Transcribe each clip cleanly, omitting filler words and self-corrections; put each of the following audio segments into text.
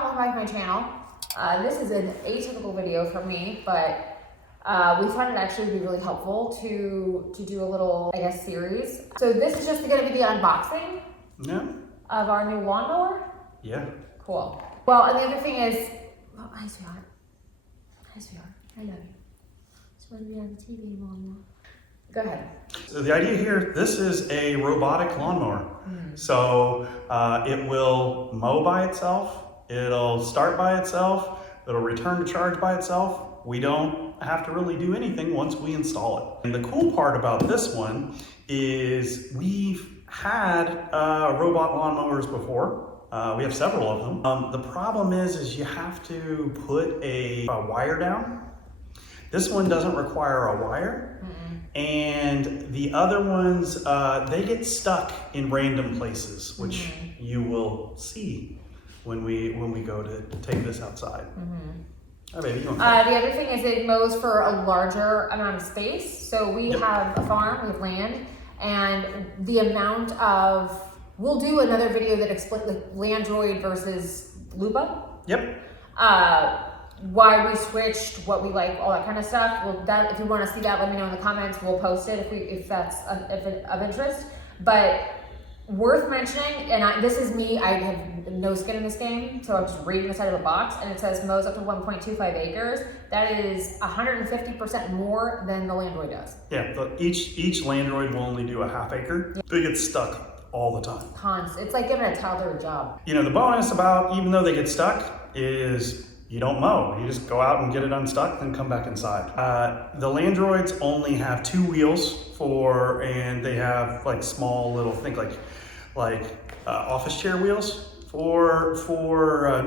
welcome back to my channel. This is an atypical video for me, but we thought it actually would be really helpful to do a little, I guess, series. So this is just gonna be the unboxing of our new lawnmower? Yeah. Cool. Well, and the other thing is, oh, hi sweetheart. Hi sweetheart, I love you. Just want to be on the TV lawnmower. Go ahead. So the idea here, this is a robotic lawnmower. So it will mow by itself, it'll start by itself, it'll return to charge by itself. We don't have to really do anything once we install it. And the cool part about this one is we've had robot lawnmowers before. We have several of them. The problem is you have to put a wire down. This one doesn't require a wire. And the other ones, they get stuck in random places, which you will see when we go to take this outside. Oh, baby, the other thing is it mows for a larger amount of space. So we have a farm, we have land, and the amount of, we'll do another video that explains like Landroid versus Luba. Why we switched, what we like, all that kind of stuff. Well, that, if you want to see that, let me know in the comments. We'll post it if that's of interest. But worth mentioning, and this is me, I have no skin in this game, so I'm just reading the side of a box, and it says mows up to 1.25 acres. That is 150% more than the Landroid does. Yeah, each Landroid will only do a half acre. They get stuck all the time. Tons. It's like giving a toddler a job. You know, the bonus about, even though they get stuck, is you don't mow. You just go out and get it unstuck, then come back inside. The Landroids only have 2 wheels and they have like small little, think like office chair wheels for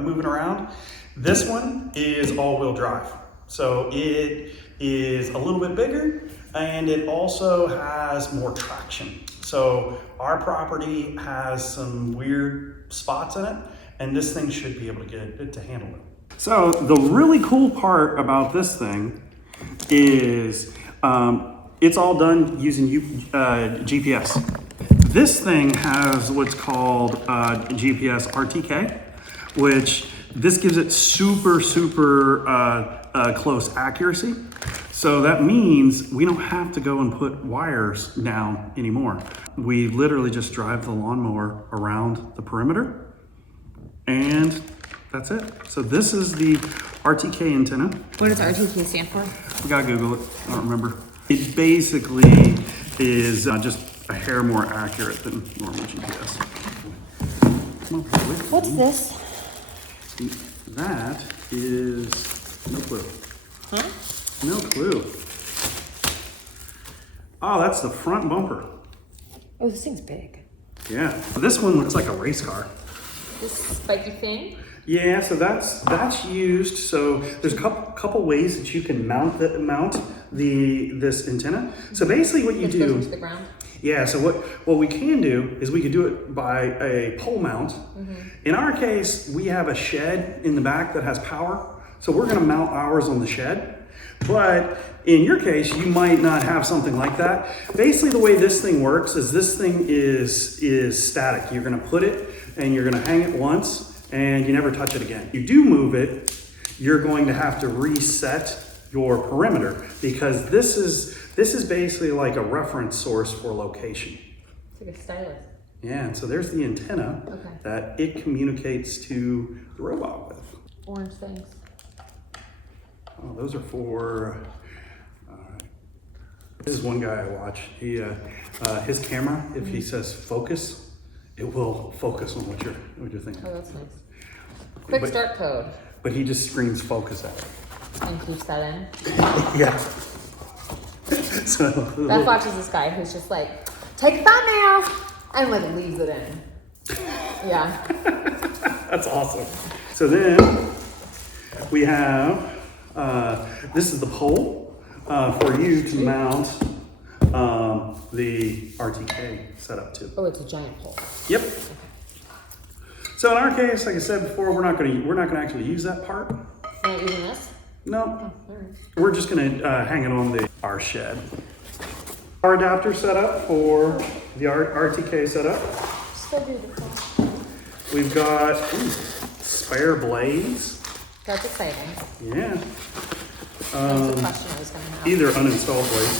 moving around. This one is all-wheel drive. So it is a little bit bigger and it also has more traction. So our property has some weird spots in it and this thing should be able to get it to handle it. So the really cool part about this thing is it's all done using GPS. This thing has what's called GPS RTK, which this gives it super close accuracy. So that means we don't have to go and put wires down anymore. We literally just drive the lawnmower around the perimeter and that's it. So this is the RTK antenna. What does RTK stand for? We gotta Google it, I don't remember. It basically is just a hair more accurate than normal GPS. What's this? That is, no clue. Huh? No clue. Oh, that's the front bumper. Oh, this thing's big. Yeah, this one looks like a race car. This spiky thing? Yeah, so that's used. So there's a couple ways that you can mount this antenna. So basically, what you do. Goes into the ground. Yeah. So what we can do is we could do it by a pole mount. In our case, we have a shed in the back that has power. So we're going to mount ours on the shed. But in your case, you might not have something like that. Basically, the way this thing works is this thing is static. You're going to put it and you're going to hang it once. And you never touch it again. You do move it, you're going to have to reset your perimeter because this is basically like a reference source for location. It's like a stylus. Yeah, and so there's the antenna that it communicates to the robot with. Orange things. Oh, those are for, this is one guy I watch. He, his camera, if he says focus, it will focus on what you're thinking. Oh, that's nice. Quick start code. But he just screams focus at it. And keeps that in. Yeah. So that watches this guy who's just like, take a thumbnail, and like leaves it in. Yeah. That's awesome. So then we have this is the pole for you to mount the RTK setup to. Oh, it's a giant pole. Yep. Okay. So in our case, like I said before, we're not gonna actually use that part. You're not using this? No. Oh, all right. We're just gonna hang it on our shed. Our adapter setup for the RTK setup. Still do the call. We've got spare blades. That's exciting. Yeah. That's the question I was gonna have. Either uninstalled blades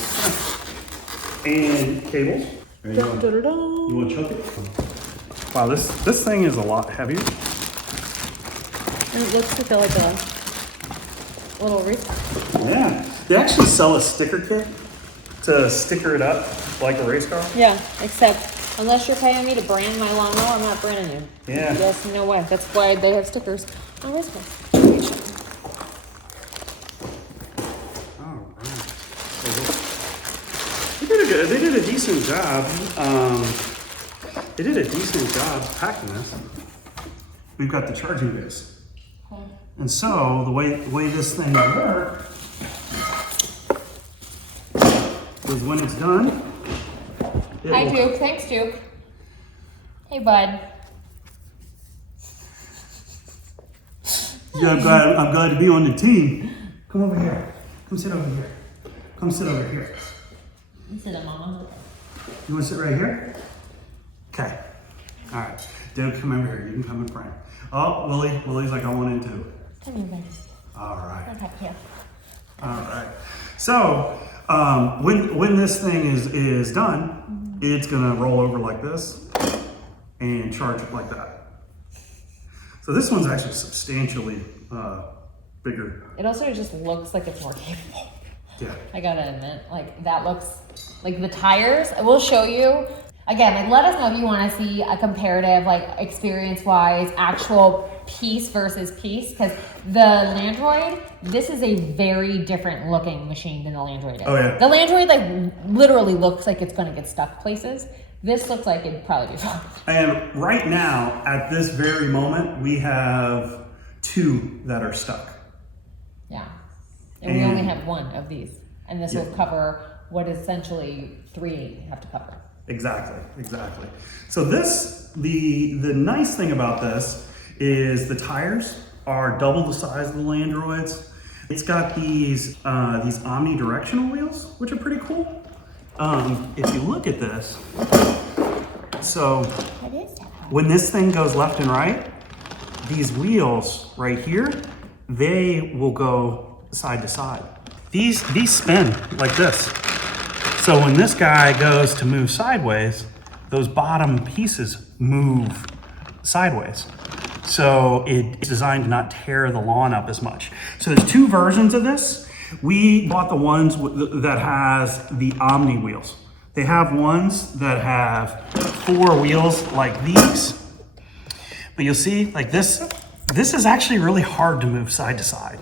and cables. You want to chuck it? Wow, this thing is a lot heavier. And it looks like a little wreath. Yeah, they actually sell a sticker kit to sticker it up like a race car. Yeah, except unless you're paying me to brand my lawnmower, I'm not branding you. Yeah. Yes, no way. That's why they have stickers on race cars. All right. They did a decent job. They did a decent job packing this. We've got the charging base. And so the way this thing will work is when it's done. Hi, Duke. Thanks, Duke. Hey, bud. Yeah, I'm glad to be on the team. Come over here. Come sit over here. Come sit over here. You sit, Mama. You want to sit right here? Okay. All right. Duke, come over here. You can come in front. Oh, Willie's like, I want in too. Come here, buddy. All right. Okay, here. All right. So when this thing is done, it's gonna roll over like this and charge it like that. So this one's actually substantially bigger. It also just looks like it's more capable. Yeah. I gotta admit, like that looks like the tires. I will show you. Again, like let us know if you want to see a comparative, like experience-wise, actual piece versus piece. Because the Landroid, this is a very different looking machine than the Landroid is. Oh yeah. The Landroid like literally looks like it's going to get stuck places. This looks like it'd probably be fine. And right now, at this very moment, we have 2 that are stuck. Yeah. And we only have 1 of these. And this will cover what essentially 3 have to cover. Exactly. So this, the nice thing about this is the tires are double the size of the Landroids. It's got these omnidirectional wheels, which are pretty cool. If you look at this, so when this thing goes left and right, these wheels right here, they will go side to side. These spin like this. So when this guy goes to move sideways, those bottom pieces move sideways. So it's designed to not tear the lawn up as much. So there's 2 versions of this. We bought the ones that has the Omni wheels. They have ones that have 4 wheels like these. But you'll see like this is actually really hard to move side to side.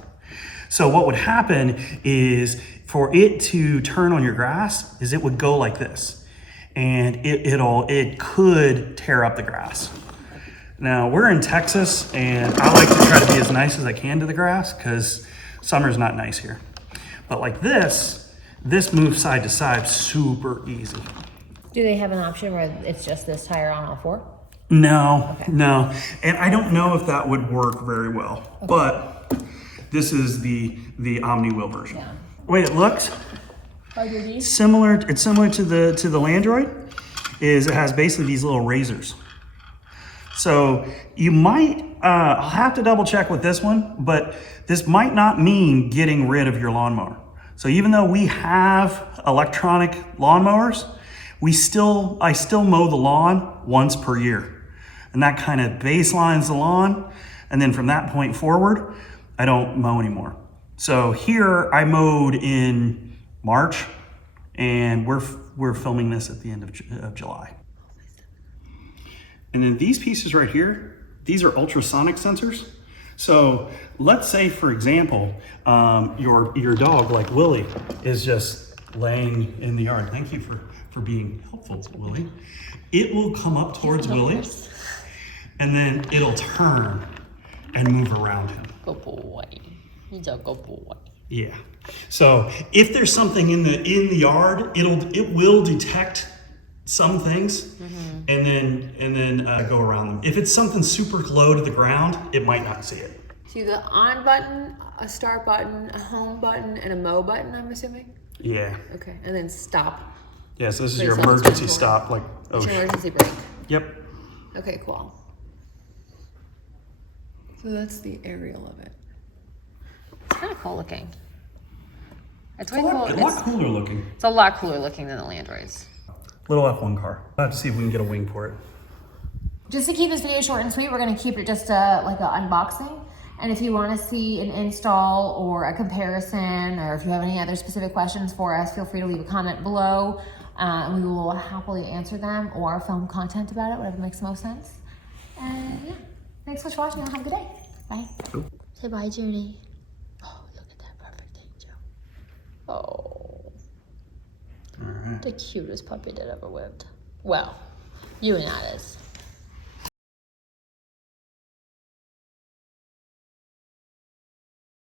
So what would happen is for it to turn on your grass is it would go like this, and it could tear up the grass. Now we're in Texas, and I like to try to be as nice as I can to the grass because summer's not nice here. But like this moves side to side super easy. Do they have an option where it's just this tire on all 4? No, no, and I don't know if that would work very well. Okay. But this is the Omni wheel version. Yeah. The way it looks, similar. It's similar to the Landroid. Is it has basically these little razors. So you might. I'll have to double check with this one, but this might not mean getting rid of your lawnmower. So even though we have electronic lawnmowers, I still mow the lawn once per year, and that kind of baselines the lawn. And then from that point forward, I don't mow anymore. So here I mowed in March, and we're filming this at the end of July. And then these pieces right here, these are ultrasonic sensors. So let's say, for example, your dog, like Willie, is just laying in the yard. Thank you for being helpful, Willie. It will come up towards Willie, and then it'll turn and move around him. Good boy. He's a good boy. Yeah. So if there's something in the yard, it will detect some things and then go around them. If it's something super low to the ground, it might not see it. See the on button, a start button, a home button, and a mow button, I'm assuming? Yeah. Okay, and then stop. Yeah, so this is your emergency stop, like, oh, emergency brake. Yep. Okay, cool. So that's the aerial of it. It's kind of cool looking. It's way A cool. lot cooler looking. It's a lot cooler looking than the Landroids. Little F1 car. I have to see if we can get a wing for it. Just to keep this video short and sweet, we're gonna keep it just like an unboxing. And if you wanna see an install or a comparison, or if you have any other specific questions for us, feel free to leave a comment below. We will happily answer them or film content about it, whatever makes the most sense. And yeah, thanks so much for watching. Have a good day. Bye. Cool. Say bye, Junie. Oh, look at that perfect angel. Oh, All right. the cutest puppy that ever lived. Well, you and Alice.